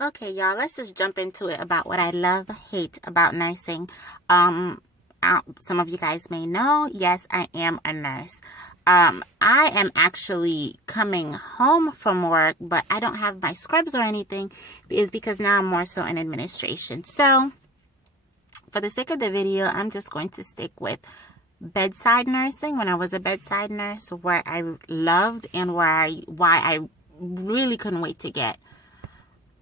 Okay, y'all, let's just jump into it about what I love, hate about nursing. Some of you guys may know, yes, I am a nurse. I am actually coming home from work, but I don't have my scrubs or anything, is because now I'm more so in administration. So, for the sake of the video, I'm just going to stick with bedside nursing. When I was a bedside nurse, what I loved and why I really couldn't wait to get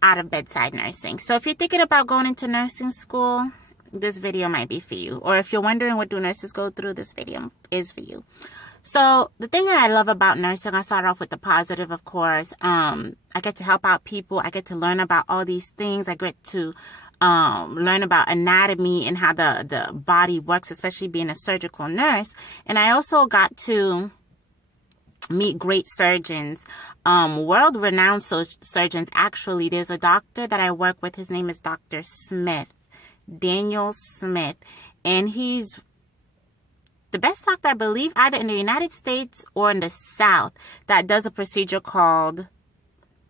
out of bedside nursing. So if you're thinking about going into nursing school, this video might be for you. Or if you're wondering what do nurses go through, this video is for you. So the thing that I love about nursing, I start off with the positive, of course. I get to help out people. I get to learn about all these things. I get to learn about anatomy and how the body works, especially being a surgical nurse. And I also got to meet great surgeons, world-renowned surgeons. Actually, there's a doctor that I work with. His name is Dr. Smith, Daniel Smith, and he's the best doctor, I believe, either in the United States or in the South, that does a procedure called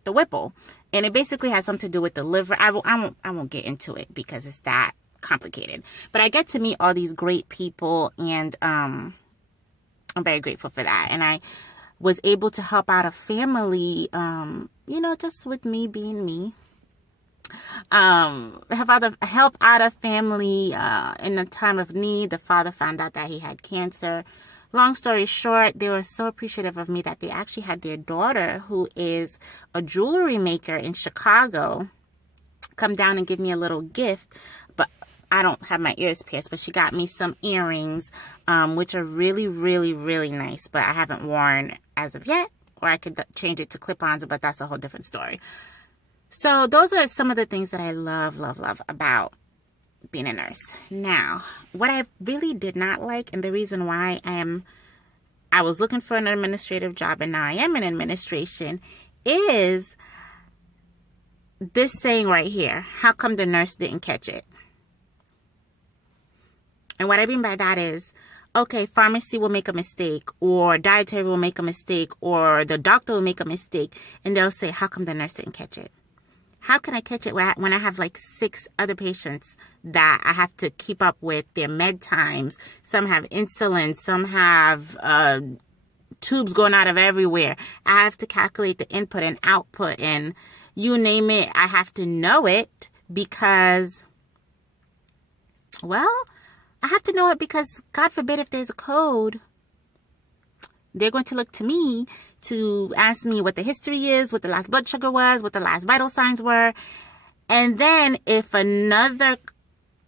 the Whipple, and it basically has something to do with the liver. I won't get into it because it's that complicated. But I get to meet all these great people, and I'm very grateful for that. And I was able to help out a family, just with me being me. Help out a family in the time of need. The father found out that he had cancer. Long story short, they were so appreciative of me that they actually had their daughter, who is a jewelry maker in Chicago, come down and give me a little gift. But I don't have my ears pierced, but she got me some earrings, which are really, really, really nice, but I haven't worn as of yet, or I could change it to clip-ons, but that's a whole different story. So those are some of the things that I love, love, love about being a nurse. Now, what I really did not like, and the reason why I was looking for an administrative job and now I am in administration, is this saying right here: how come the nurse didn't catch it? And what I mean by that is, okay, pharmacy will make a mistake, or dietary will make a mistake, or the doctor will make a mistake, and they'll say, how come the nurse didn't catch it? How can I catch it when I have like 6 other patients that I have to keep up with their med times? Some have insulin, some have tubes going out of everywhere. I have to calculate the input and output, and you name it, I have to know it because, well, I have to know it because, God forbid, if there's a code, they're going to look to me to ask me what the history is, what the last blood sugar was, what the last vital signs were. And then if another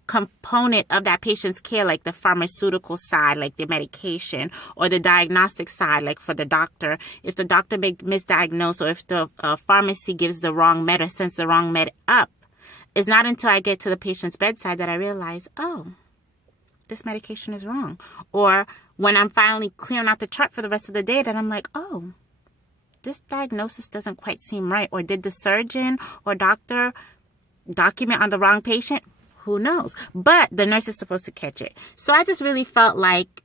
component of that patient's care, like the pharmaceutical side, like the medication, or the diagnostic side, like for the doctor, if the doctor misdiagnose, or if the pharmacy gives the wrong med or sends the wrong med up, it's not until I get to the patient's bedside that I realize, oh, this medication is wrong. Or when I'm finally clearing out the chart for the rest of the day, then I'm like, oh, this diagnosis doesn't quite seem right. Or did the surgeon or doctor document on the wrong patient? Who knows? But the nurse is supposed to catch it. So I just really felt like,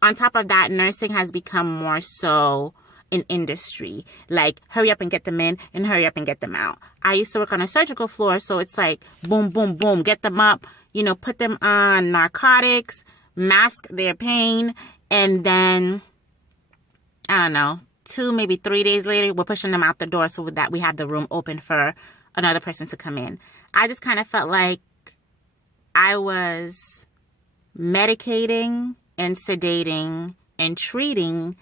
on top of that, nursing has become more so an industry. Like, hurry up and get them in and hurry up and get them out. I used to work on a surgical floor, so it's like, boom, boom, boom, get them up, put them on narcotics, mask their pain, and then, I don't know, 2, maybe 3 days later, we're pushing them out the door so that we have the room open for another person to come in. I just kind of felt like I was medicating and sedating and treating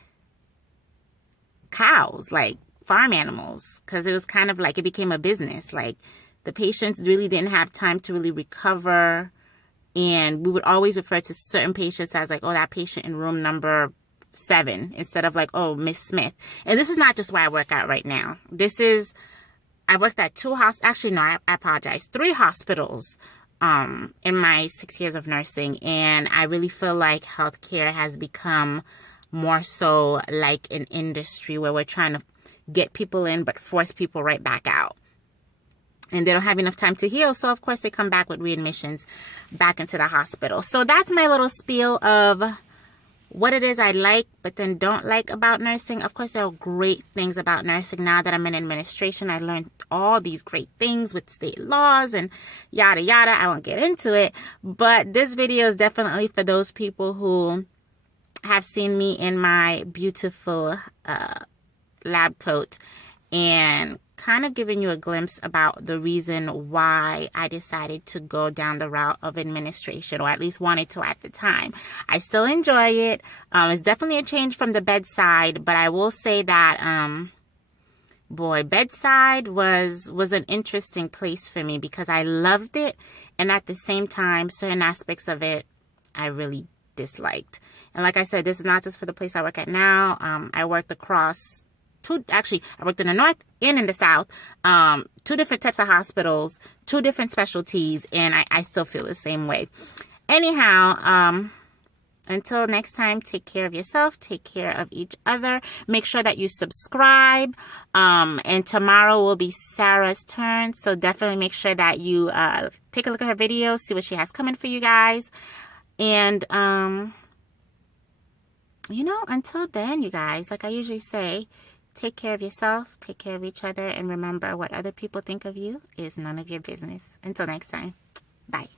cows, like farm animals, because it was kind of like it became a business. Like, the patients really didn't have time to really recover, and we would always refer to certain patients as like, oh, that patient in room number 7, instead of like, oh, Miss Smith. And this is not just where I work out right now. I worked at 2 actually, no, I apologize, 3 hospitals in my 6 years of nursing, and I really feel like healthcare has become more so like an industry where we're trying to get people in but force people right back out. And they don't have enough time to heal, so of course they come back with readmissions back into the hospital. So that's my little spiel of what it is I like but then don't like about nursing. Of course, there are great things about nursing. Now that I'm in administration, I learned all these great things with state laws and yada yada. I won't get into it, but this video is definitely for those people who have seen me in my beautiful lab coat and kind of giving you a glimpse about the reason why I decided to go down the route of administration, or at least wanted to at the time. I still enjoy it. It's definitely a change from the bedside, but I will say that boy, bedside was an interesting place for me because I loved it, and at the same time, certain aspects of it I really disliked. And like I said, this is not just for the place I work at now. I worked across I worked in the north and in the south, 2 different types of hospitals, 2 different specialties, and I still feel the same way. Anyhow, until next time, take care of yourself, take care of each other. Make sure that you subscribe, and tomorrow will be Sarah's turn, so definitely make sure that you take a look at her videos, see what she has coming for you guys. And you know, until then, you guys, like I usually say, take care of yourself, take care of each other, and remember, what other people think of you is none of your business. Until next time, bye.